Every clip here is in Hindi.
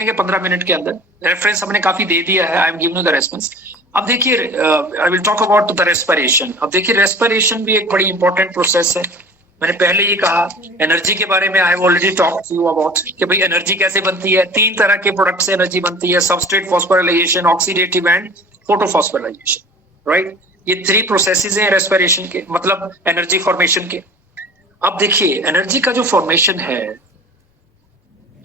15 मिनट के अंदर। रेफरेंस हमने काफी दे दिया है, I am giving you the response. अब देखिए I will talk about the respiration. अब देखिए रेस्पिरेशन भी एक बड़ी इंपॉर्टेंट प्रोसेस है। मैंने पहले ही कहा एनर्जी के बारे में, I have already talk to you about कि भाई एनर्जी कैसे बनती है। 3 तरह के प्रोडक्ट से एनर्जी बनती है, substrate phosphorylation, oxidative and photophosphorylation, right. ये 3 प्रोसेसेस हैं रेस्पिरेशन के, मतलब एनर्जी फॉर्मेशन के। अब देखिए एनर्जी का जो फॉर्मेशन है,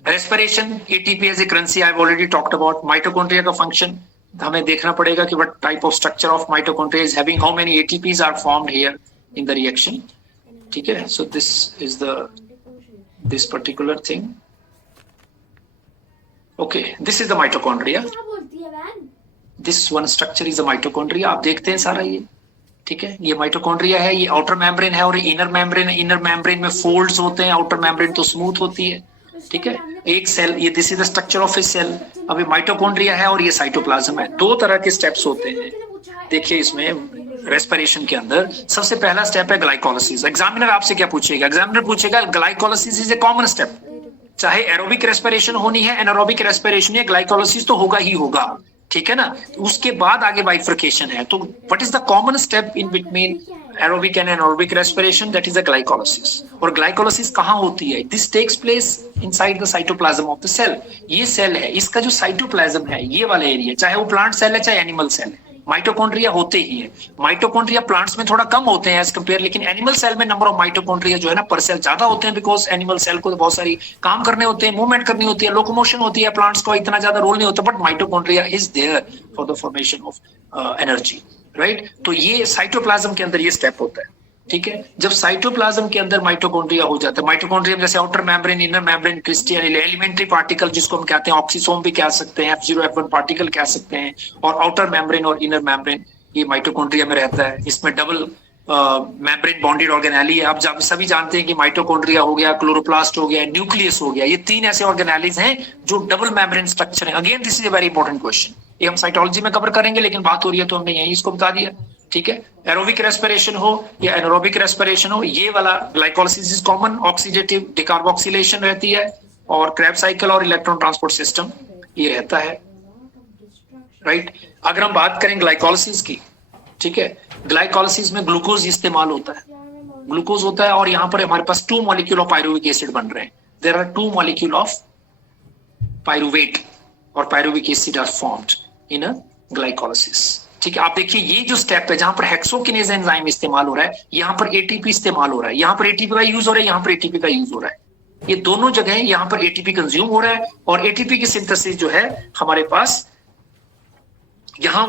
respiration, ATP as a currency, I have already talked about. Mitochondria का फंक्शन हमें देखना पड़ेगा कि what type of structure of mitochondria is having, how many ATPs are formed here in the reaction, ठीक है। So this is the this particular thing, okay, this is the mitochondria, this one structure is the mitochondria. आप देखते हैं सारा ये, ठीक है, ये माइटोकॉन्ड्रिया है, ये आउटर मेम्ब्रेन है और इनर मेम्ब्रेन है। इनर मेम्ब्रेन में फोल्ड्स होते हैं, आउटर मेम्ब्रेन तो स्मूथ होती है, ठीक है। एक सेल, ये this is the structure of a cell. अब ये माइटोकॉन्ड्रिया है और ये साइटोप्लाज्म है। 2 तरह के स्टेप्स होते हैं। देखिए इसमें रेस्पिरेशन के अंदर सबसे पहला स्टेप है ग्लाइकोलाइसिस। एग्जामिनर आपसे क्या पूछेगा? एग्जामिनर पूछेगा glycolysis is a common step, चाहे एरोबिक रेस्पिरेशन होनी है, एनारोबिक रेस्पिरेशन है, ग्लाइकोलाइसिस तो होगा ही होगा, ठीक है ना। उसके बाद आगे बाइफर्केशन है। तो what is the common step in between aerobic and anaerobic respiration? That is the glycolysis. और ग्लाइकोलाइसिस कहाँ होती है? This takes place inside the cytoplasm of the cell. ये सेल है, इसका जो साइटोप्लाज्म है, ये वाला एरिया, चाहे वो प्लांट सेल है चाहे एनिमल सेल है, माइटोकॉन्ड्रिया होते ही है। माइटोकॉन्ड्रिया प्लांट्स में थोड़ा कम होते हैं एज कंपेयर, लेकिन एनिमल सेल में नंबर ऑफ माइटोकॉन्ड्रिया जो है ना पर सेल ज्यादा होते हैं, बिकॉज एनिमल सेल को तो बहुत सारी काम करने होते हैं, मूवमेंट करनी होती है, लोकोमोशन होती है। प्लांट्स को इतना ज्यादा रोल नहीं होता, but mitochondria is there for the formation of energy, right. तो ये साइटोप्लाज्म के अंदर ये स्टेप होता है, ठीक है। जब साइटोप्लाज्म के अंदर माइटोकॉन्ड्रिया हो जाता है, माइटोकॉन्ड्रिया जैसे outer membrane, inner membrane, crystal, elementary particle जिसको हम कहते हैं ऑक्सीसोम भी कह सकते हैं, F0 F1 पार्टिकल कह सकते हैं, और आउटर मेम्ब्रेन और इनर मेम्ब्रेन ये माइटोकॉन्ड्रिया में रहता है। इसमें डबल मेम्ब्रेन बॉन्डेड ऑर्गेनेली है। आप जब सभी जानते हैं कि माइटोकॉन्ड्रिया हो गया, क्लोरोप्लास्ट हो गया, न्यूक्लियस हो गया, ये 3 ऐसे ऑर्गेनेलीज हैं जो डबल मेम्ब्रेन स्ट्रक्चर है। Again this is a very important question, ये हम साइटोलॉजी में कवर करेंगे, लेकिन बात हो रही है तो हमने यही इसको बता दिया, ठीक है। एरोबिक रेस्पिरेशन हो या एनारोबिक रेस्पिरेशन हो, ये वाला glycolysis is common, oxidative decarboxylation रहती है, और क्रेब्स साइकिल और इलेक्ट्रॉन ट्रांसपोर्ट सिस्टम ये रहता है, राइट। अगर हम बात करें ग्लाइकोलाइसिस की, ठीक है, ग्लाइकोलाइसिस में ग्लूकोज इस्तेमाल होता है, ग्लूकोज होता है, और यहाँ पर हमारे पास 2 मॉलिक्यूल ऑफ पायरुविक एसिड बन रहे हैं। There are 2 molecule of pyruvate और pyruvic acid are formed in a glycolysis, ठीक है। आप देखिए ये जो स्टेप है जहां पर हेक्सोकिनेज एंजाइम इस्तेमाल हो रहा है, यहाँ पर एटीपी इस्तेमाल हो रहा है, यहाँ पर एटीपी का यूज हो रहा है, यहाँ पर एटीपी का यूज हो रहा है। ये दोनों जगह यहाँ पर एटीपी कंज्यूम हो रहा है, और एटीपी की सिंथेसिस जो है हमारे पास यहाँ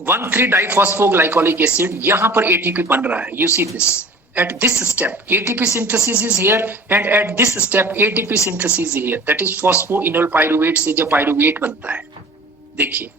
1,3-डाइफॉस्फोग्लाइकोलिक एसिड, यहाँ पर एटीपी बन रहा है। You see this at this step ATP synthesis is here, and at this step ATP synthesis is here, that is phosphoenol pyruvate से जब पायरुवेट बनता है। देखिए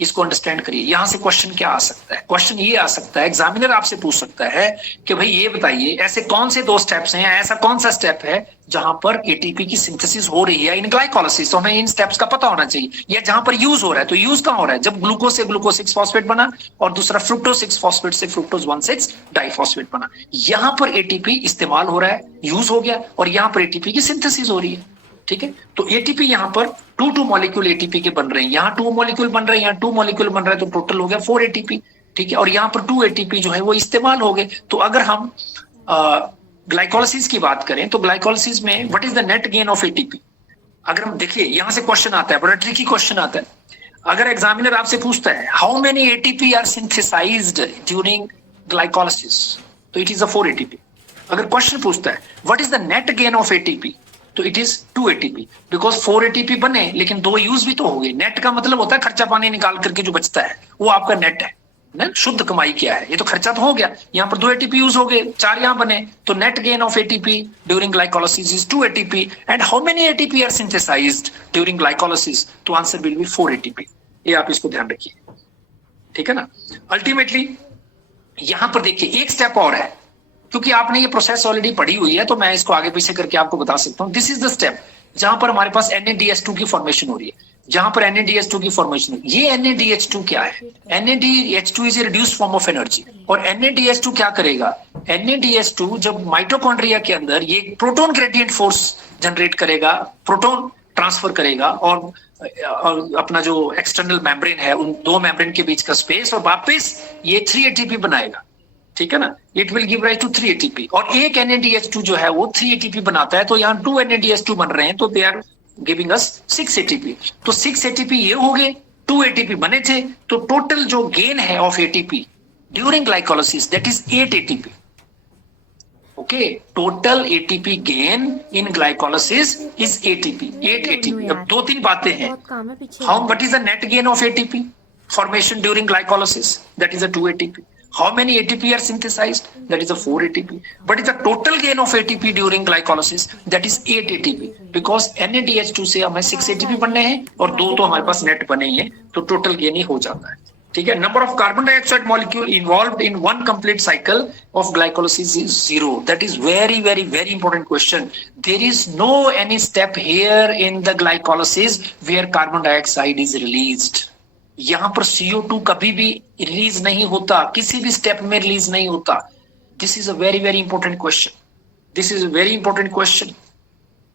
इसको अंडरस्टैंड करिए। यहां से क्वेश्चन क्या आ सकता है? क्वेश्चन ये आ सकता है, एग्जामिनर आपसे पूछ सकता है कि भाई ये बताइए ऐसे कौन से 2 स्टेप्स हैं, ऐसा कौन सा स्टेप है जहां पर एटीपी की सिंथेसिस हो रही है इन ग्लाइकोलाइसिस। तो हमें इन स्टेप्स का पता होना चाहिए, या जहां पर यूज हो रहा है। तो यूज कहां हो रहा है? जब ग्लूकोज से ग्लूकोज 6 फॉस्फेट बना और दूसरा फ्रुक्टोज 6 फॉस्फेट से फ्रुक्टोज 1,6 डाइफॉस्फेट बना। यहां पर एटीपी इस्तेमाल हो रहा है, यूज हो गया, और यहां पर एटीपी की सिंथेसिस हो रही है, ठीक है। तो एटीपी यहाँ पर 2 मॉलिक्यूल एटीपी के बन रहे हैं, यहाँ 2 मॉलिक्यूल बन रहे हैं, यहाँ 2 मॉलिक्यूल बन रहे हैं, तो टोटल हो गया 4 एटीपी, ठीक है। और यहाँ पर 2 एटीपी जो है वो इस्तेमाल हो गए। तो अगर हम ग्लाइकोलाइसिस की बात करें तो ग्लाइकोलाइसिस में what is the net gain of ATP? अगर हम देखिए यहाँ से क्वेश्चन आता है, बड़ा ट्रिकी क्वेश्चन आता है। अगर एग्जामिनर आपसे पूछता है how many ATP are synthesized during glycolysis, तो इट इज अ 4 एटीपी। अगर क्वेश्चन पूछता है what is the net gain of ATP, तो it is 2 ATP, because 4 ATP बने लेकिन 2 यूज भी तो हो गए। नेट का मतलब होता है खर्चा पानी निकाल करके जो बचता है वो आपका नेट है ना, शुद्ध कमाई क्या है। ये तो खर्चा तो हो गया, यहाँ पर 2 एटीपी यूज हो गए, 4 यहाँ बने, तो net gain of ATP during glycolysis is 2 ATP. And how many ATP are synthesized during glycolysis? तो आंसर विल बी 4 एटीपी। ये आप इसको ध्यान रखिए, ठीक है ना। अल्टीमेटली यहां पर देखिए एक स्टेप और है, क्योंकि आपने ये प्रोसेस ऑलरेडी पढ़ी हुई है तो मैं इसको आगे पीछे करके आपको बता सकता हूं। दिस इज द स्टेप जहां पर हमारे पास NADH2 की फॉर्मेशन हो रही है। जहां पर NADH2 की फॉर्मेशन, ये NADH2 क्या है? NADH2 is a reduced form of energy. और NADH2 क्या करेगा? NADH2 जब माइटोकॉन्ड्रिया के अंदर ये प्रोटॉन ग्रेडियंट फोर्स जनरेट करेगा, प्रोटॉन ट्रांसफर करेगा और अपना जो एक्सटर्नल मेम्ब्रेन है उन दो मेम्ब्रेन के बीच का स्पेस, और वापस ये 3 एटीपी बनाएगा, ठीक है ना। It will give rise to 3 ATP, और एक NADH2 जो है वो 3 एटीपी बनाता है, तो यहाँ 2 NADH2 बन रहे हैं, तो they are giving us 6 ATP. तो 6 एटीपी ये हो गए, 2 एटीपी बने थे, तो टोटल जो गेन है of ATP during glycolysis that is 8 ATP. Okay, total ATP gain in glycolysis is ATP, 8 ATP. अब दो तीन बातें हैं, how what is the net gain of ATP formation during glycolysis, that is a 2 ATP. How many ATP are synthesized? That is a 4 ATP. But is the total gain of ATP during glycolysis? That is 8 ATP. Because NADH2 से हमें 6 ATP बनने हैं और 2 तो हमारे पास नेट बने ही हैं, तो टोटल गेन ही हो जाता है, ठीक है। Number of carbon dioxide molecule involved in one complete cycle of glycolysis is 0. That is very very very important question. There is no any step here in the glycolysis where carbon dioxide is released. यहां पर CO2 कभी भी रिलीज नहीं होता, किसी भी स्टेप में रिलीज नहीं होता. This is a very very important question, this is a very important question,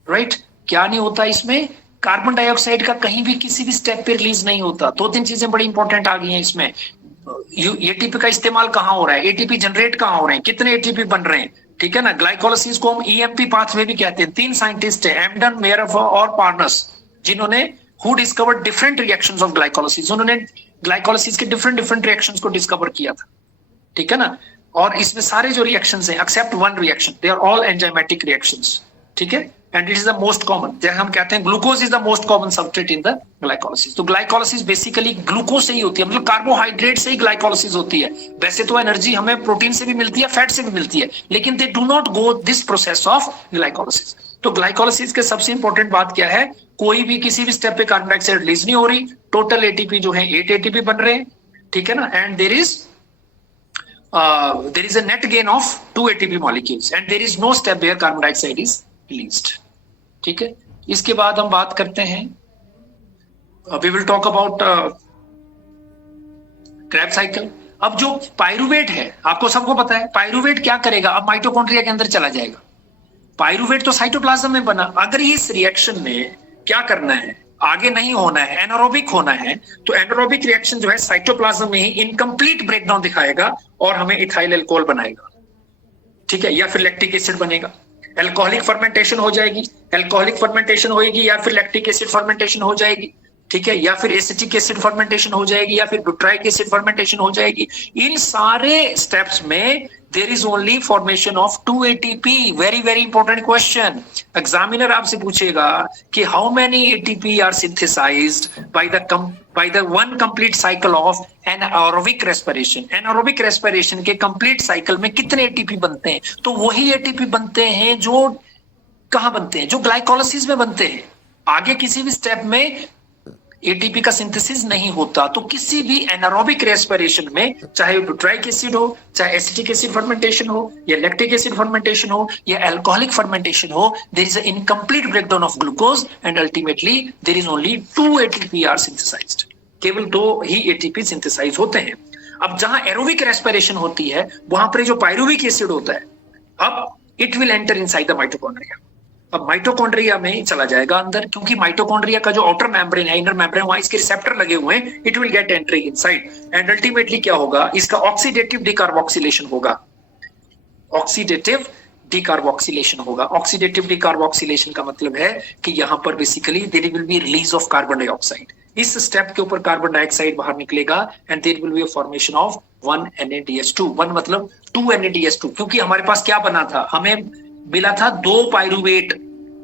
right. क्या नहीं होता इसमें? कार्बन डाइऑक्साइड का कहीं भी किसी भी स्टेप पे रिलीज नहीं होता. दो तीन चीजें बड़ी इंपॉर्टेंट आ गई हैं इसमें. एटीपी का इस्तेमाल कहाँ हो रहा है, एटीपी जनरेट कहाँ हो रहे हैं, कितने एटीपी बन रहे हैं, ठीक है ना। ग्लाइकोलिसिस को हम EMP पाथवे भी कहते हैं. 3 साइंटिस्ट है, एम्डन, मेयरहोफ और पार्नस, जिन्होंने who discovered different reactions of glycolysis. उन्होंने ग्लाइकोलिसिस के डिफरेंट रिएक्शंस को डिस्कवर किया था, ठीक है ना। और इसमें सारे जो रिएक्शंस हैं except one reaction, they are all enzymatic reactions, ठीक है। And it is the most common, जैसे हम कहते हैं glucose is the most common substrate in the glycolysis. तो ग्लाइकोलिसिस बेसिकली ग्लूकोज से ही होती है, मतलब कार्बोहाइड्रेट से ही ग्लाइकोलिसिस होती है. वैसे तो एनर्जी हमें प्रोटीन से भी मिलती है, फैट से भी मिलती है, लेकिन they do not go this process of glycolysis. तो ग्लाइकोलिसिस के सबसे इंपॉर्टेंट बात क्या है, कोई भी किसी भी स्टेप पे कार्बन डाइऑक्साइड रिलीज नहीं हो रही. टोटल एटीपी जो है 8 एटीपी बन रहे हैं, ठीक है ना. And there is a net gain of 2 ATP molecules and there is no step where carbon dioxide is released. ठीक है. इसके बाद हम बात करते हैं, we will talk about Krebs cycle. अब जो पायरुवेट है, आपको सबको पता है पायरुवेट क्या करेगा, अब माइटोकॉन्ड्रिया के अंदर चला जाएगा. पायरुवेट तो साइटोप्लाज्म में बना, अगर इस रिएक्शन में क्या करना है, आगे नहीं होना है, एनारोबिक होना है, तो एनारोबिक रिएक्शन जो है साइटोप्लाज्म में ही इनकम्प्लीट ब्रेकडाउन दिखाएगा और हमें इथाइल एल्कोहल बनाएगा, ठीक है, या फिर लैक्टिक एसिड बनेगा. एल्कोहलिक फर्मेंटेशन हो जाएगी, एल्कोहलिक फर्मेंटेशन होगी, या फिर लैक्टिक एसिड फर्मेंटेशन हो जाएगी, ठीक है, या फिर एसिटिक एसिड फर्मेंटेशन हो जाएगी, या फिर ब्यूटाइक एसिड फर्मेंटेशन हो जाएगी. इन सारे स्टेप्स में there is only formation of 2 ATP. very very important question. Examiner आपसे पूछेगा कि how many ATP are synthesized by the one complete cycle of anaerobic respiration. anaerobic respiration के complete cycle में कितने ATP बनते हैं, तो वही ATP बनते हैं जो कहाँ बनते हैं, जो ग्लाइकोलिसिस में बनते हैं. आगे किसी भी स्टेप में एटीपी का सिंथेसिस नहीं होता. तो किसी भी एनारोबिक रेस्पिरेशन में, चाहे ब्यूटाइक एसिड हो, चाहे एसिटिक एसिड फर्मेंटेशन हो, या लैक्टिक एसिड फर्मेंटेशन हो, या अल्कोहलिक फर्मेंटेशन हो, there is a incomplete breakdown of glucose and ultimately there is only 2 ATP are synthesized. केवल 2 ही एटीपी सिंथेसाइज होते हैं. अब जहां एरोबिक रेस्पिरेशन होती है वहां पर जो पायरुविक एसिड होता है, अब it will enter inside the mitochondria. अब माइटोकॉन्ड्रिया में चला जाएगा अंदर, क्योंकि माइटोकॉन्ड्रिया का जो आउटर मेम्ब्रेन है, इनर मेम्ब्रेन, वहां इसके रिसेप्टर लगे हुए हैं. It will get entry inside and ultimately क्या होगा, इसका ऑक्सीडेटिव डिकार्बोक्सिलेशन होगा. ऑक्सीडेटिव डिकार्बोक्सिलेशन होगा. ऑक्सीडेटिव डिकार्बोक्सिलेशन का मतलब है कि यहां पर basically there will be release of carbon dioxide. इस स्टेप के ऊपर कार्बन डाइऑक्साइड बाहर निकलेगा and there will be a formation of 1 NADH2. 1 मतलब 2 NADH2, क्योंकि हमारे पास क्या बना था, हमें मिला था 2 पायरुवेट,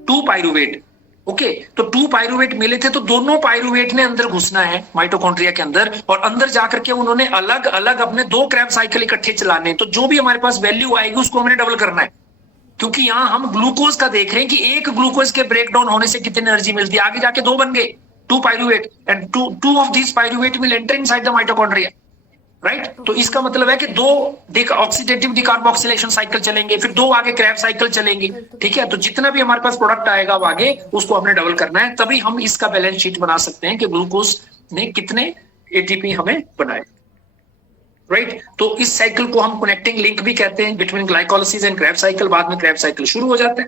2 पायरुवेट. ओके, तो 2 पायरुवेट मिले थे, तो दोनों पायरुवेट ने अंदर घुसना है माइटोकॉन्ड्रिया के अंदर, और अंदर जाकर के उन्होंने अलग अलग अपने 2 क्रेब्स साइकिल इकट्ठे चलाने. तो जो भी हमारे पास वैल्यू आएगी उसको हमने डबल करना है, क्योंकि यहां हम ग्लूकोज का देख रहे हैं कि एक ग्लूकोज के ब्रेकडाउन होने से कितनी एनर्जी मिलती है. आगे जाके 2 बन गए, 2 pyruvate, and 2 of this pyruvate will enter inside the mitochondria, right. तो इसका मतलब है कि 2 ऑक्सीडेटिव डिकार्बोक्सिलेशन साइकिल चलेंगे, फिर 2 आगे क्रैब साइकिल चलेंगे, ठीक है. तो जितना भी हमारे पास प्रोडक्ट आएगा अब आगे उसको हमने डबल करना है, तभी हम इसका बैलेंस शीट बना सकते हैं कि ग्लूकोज ने कितने एटीपी हमें बनाए, राइट. तो इस साइकिल को हम कनेक्टिंग लिंक भी कहते हैं between glycolysis and Krebs cycle. बाद में क्रैब साइकिल शुरू हो जाता है,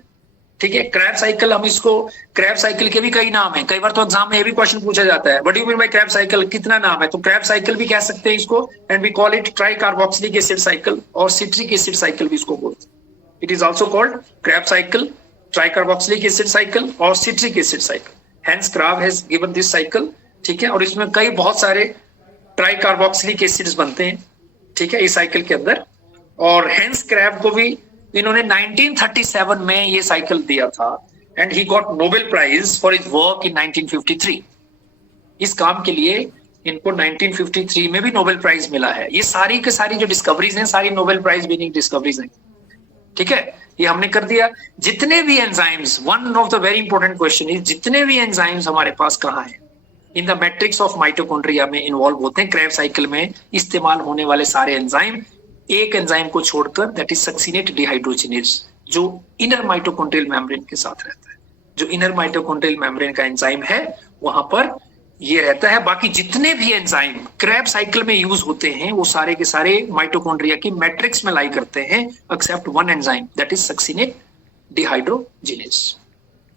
ठीक है। क्रैब साइकिल, हम इसको, क्रैब साइकिल के भी कई नाम है, कई बार तो एग्जाम में ये भी क्वेश्चन पूछा जाता है, what do you mean by Krebs cycle, कितना नाम है, तो क्रैब साइकिल भी कह सकते हैं इसको, and we call it tricarboxylic acid cycle, और सिट्रिक एसिड साइकिल भी इसको बोलते हैं। It is also called Krebs cycle, tricarboxylic acid cycle और citric acid cycle, hence Krebs has given this cycle, ठीक है। और इसमें कई बहुत सारे ट्राई कार्बोक्सिलिक एसिड्स बनते हैं, ठीक है, इस साइकिल के अंदर। और हेंस क्रैब को भी इन्होंने 1937 में ये साइकिल दिया था, and he got Nobel prize for his work in 1953। इस काम के लिए इनको 1953 में भी नोबेल प्राइज मिला है। ये सारी के सारी जो डिस्कवरीज हैं, सारी नोबेल प्राइज विनिंग डिस्कवरीज हैं, ठीक है। ये हमने कर दिया। जितने भी enzymes, one of the very important question is, जितने भी एंजाइम्स हमारे पास कहाँ हैं, in the matrix of mitochondria में इन्वॉल्व होते हैं। क्रैब साइकिल में इस्तेमाल होने वाले सारे एंजाइम, एक एंजाइम को छोड़कर, दैट इज सक्सिनेट डिहाइड्रोजिनेज, जो इनर माइटोकॉन्ड्रियल मेम्ब्रेन के साथ रहता है। जो इनर माइटोकॉन्ड्रियल मेम्ब्रेन का एंजाइम है वहां पर ये रहता है। बाकी जितने भी एंजाइम क्रैब साइकिल में यूज होते हैं वो सारे के सारे माइटोकॉन्ड्रिया की मैट्रिक्स में लाई करते हैं, except one enzyme, that is succinate dehydrogenase,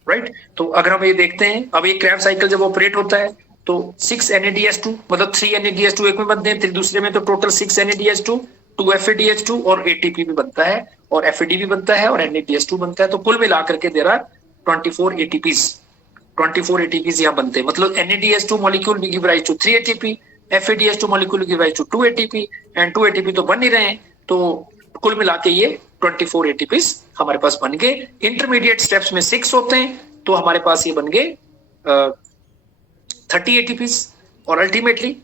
right. तो अगर हम ये देखते हैं, अब ये क्रैब साइकिल जब ऑपरेट होता है तो 6 NADH2, मतलब 3 NADH2 एक में बनते हैं, फिर दूसरे में तो टोटल 6 NADH2, 2 FADH2 और ATP भी बनता है, और FAD भी बनता है, और NADH2 बनता है। तो कुल मिलाकर के देर आर 24 ATPs, 24 ATPs यहाँ बनते हैं। मतलब NADH2 मॉलिक्यूल भी give rise to 3 ATP, FADH2 molecule give rise to 2 ATP, and 2 ATP तो बन ही रहे हैं। तो कुल मिला के ये 24 ATPs हमारे पास बन गए। इंटरमीडिएट स्टेप्स में 6 होते हैं, तो हमारे पास ये बन गए 30 ATPs, और ultimately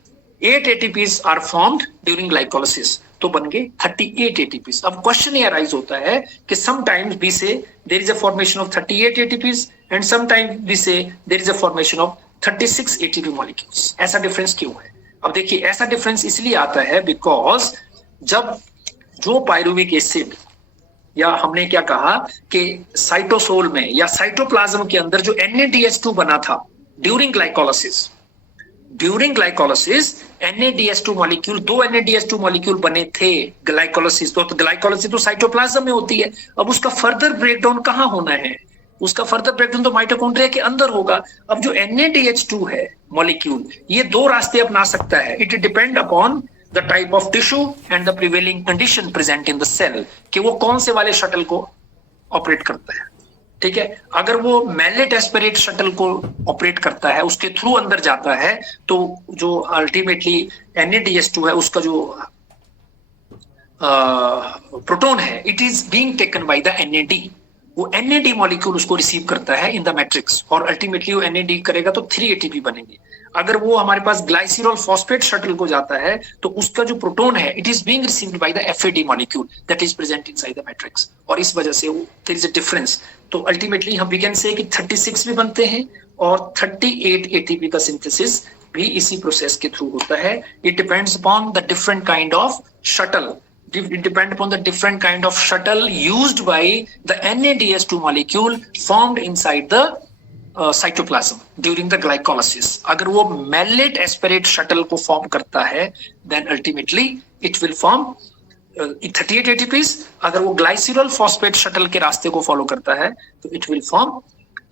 8 ATPs are formed during glycolysis, तो बन गए 38 ATPs। अब क्वेश्चन ये अराइज होता है कि sometimes we say there is a formation of 38 ATPs and sometimes we say there is a formation of 36 ATP molecules. ऐसा डिफरेंस क्यों है? अब देखिए, ऐसा डिफरेंस इसलिए आता है बिकॉज जब जो पायरुविक एसिड, या हमने क्या कहा कि साइटोसोल में या साइटोप्लाज्म के अंदर जो NADH2 बना था during glycolysis, NADH2 molecule, 2 NADH2 molecule बने थे ग्लाइकोलाइसिस, तो ग्लाइकोलाइसिस तो साइटोप्लाज्म में होती है। अब उसका फर्दर ब्रेकडाउन कहाँ होना है? उसका फर्दर ब्रेकडाउन तो माइटोकॉन्ड्रिया के अंदर होगा। अब जो NADH2 है मॉलिक्यूल, ये 2 रास्ते अपना सकता है। It depend upon the type of tissue and the prevailing condition present in the cell, कि वो कौन से वाले शटल को ऑपरेट करता है, ठीक है। अगर वो मैलेट एस्पिरेट शटल को ऑपरेट करता है, उसके थ्रू अंदर जाता है, तो जो अल्टीमेटली NADH2 है, उसका जो प्रोटोन है, it is being taken by the NAD। वो NAD मॉलिक्यूल उसको रिसीव करता है इन द मैट्रिक्स, और अल्टीमेटली वो NAD करेगा तो 3 ATP बनेंगे। अगर वो हमारे पास ग्लाइसिरॉल फॉस्फेट शटल को जाता है, तो उसका जो प्रोटोन है, it is being received by the FAD molecule that is present inside the matrix, और इस वजह से वो देयर इज अ डिफरेंस। तो अल्टीमेटली हम वी कैन से कि 36 भी बनते हैं, और 38 ATP का सिंथेसिस भी इसी प्रोसेस के थ्रू होता है। It depends upon the different kind of shuttle, it depends upon the different kind of shuttle used by the NADH2 molecule formed inside the cytoplasm during the glycolysis. अगर वो malate aspirate shuttle को form करता है, then ultimately it will form 38 ATPs. अगर वो glycerol phosphate shuttle के रास्ते को follow करता है, तो it will form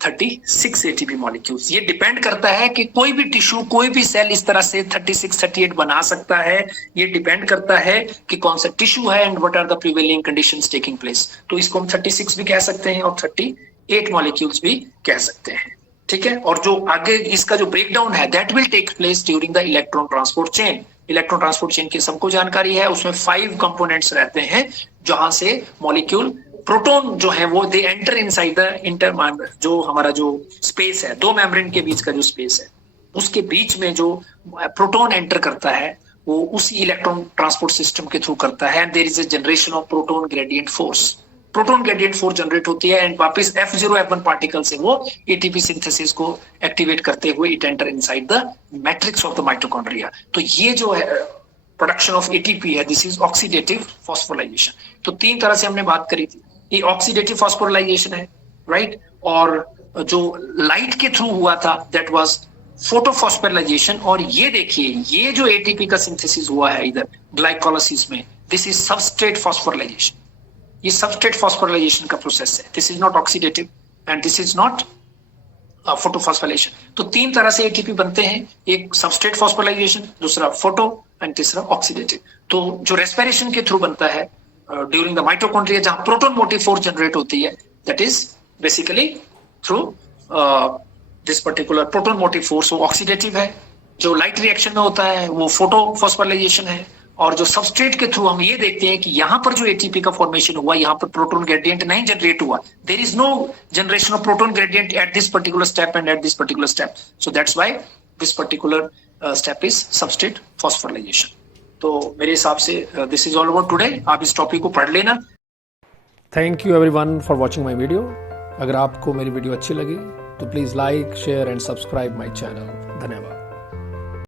36 ATP molecules. ये डिपेंड करता है कि कोई भी टिश्यू, कोई भी सेल इस तरह से 36 38 बना सकता है। ये डिपेंड करता है कि कौन सा टिश्यू है and what are the prevailing conditions taking place. तो इसको हम 36 भी कह सकते हैं और 38 मॉलिक्यूल्स भी कह सकते हैं, ठीक है। और जो आगे इसका जो ब्रेकडाउन है, that will take place during the electron transport chain. Electron transport chain की सबको जानकारी है, उसमें 5 कंपोनेंट्स रहते हैं, जहां से मॉलिक्यूल, प्रोटॉन जो है वो they enter inside the inter, जो हमारा जो स्पेस है, 2 मेम्ब्रेन के बीच का जो स्पेस है, उसके बीच में जो प्रोटॉन एंटर करता है, वो उसी इलेक्ट्रॉन ट्रांसपोर्ट सिस्टम के थ्रू करता है, and there is a generation of proton gradient force. Proton gradient force generate होती है, एंड वापस F0 F1 पार्टिकल से वो ATP सिंथेसिस को एक्टिवेट करते हुए it enter inside the matrix of the mitochondria. तो ये जो है प्रोडक्शन ऑफ ATP है, दिस इज ऑक्सीडेटिव फॉस्फोराइलेशन। तो 3 तरह से हमने बात करी थी। ये ऑक्सीडेटिव फॉस्फोराइलेशन है, राइट, और जो लाइट के थ्रू हुआ था दैट वाज फोटोफॉस्फोराइलेशन। और ये देखिए, ये जो ATP का सिंथेसिस हुआ है इधर ग्लाइकोलाइसिस में, दिस इज सबस्ट्रेट फॉस्फोराइलेशन। ये सबस्ट्रेट फॉस्फोराइलेशन का प्रोसेस है, this is not oxidative. And this is not photophosphorylation. तो 3 तरह से एटीपी बनते हैं, एक सबस्ट्रेट फॉस्फोराइलेशन, दूसरा फोटो एंड तीसरा ऑक्सीडेटिव। तो जो रेस्पिरेशन के थ्रू बनता है ड्यूरिंग द माइटोकॉन्ड्रिया, जहां प्रोटॉन मोटिव फोर्स जनरेट होती है, that is basically through this particular proton motive force, वो ऑक्सीडेटिव है। जो लाइट रिएक्शन में होता है वो फोटोफॉस्फोराइलेशन है। और जो सबस्ट्रेट के थ्रू हम ये देखते हैं कि यहाँ पर जो एटीपी का फॉर्मेशन हुआ, यहाँ पर प्रोटॉन ग्रेडियंट नहीं जनरेट हुआ, there is no generation of proton gradient at this particular step and at this particular step, so that's why this particular step is substrate phosphorylation. तो मेरे हिसाब से this is all about today. आप इस टॉपिक को पढ़ लेना। Thank you everyone for watching my video. अगर आपको मेरी वीडियो अच्छी लगी तो please like, share and subscribe my channel. धन्यवाद।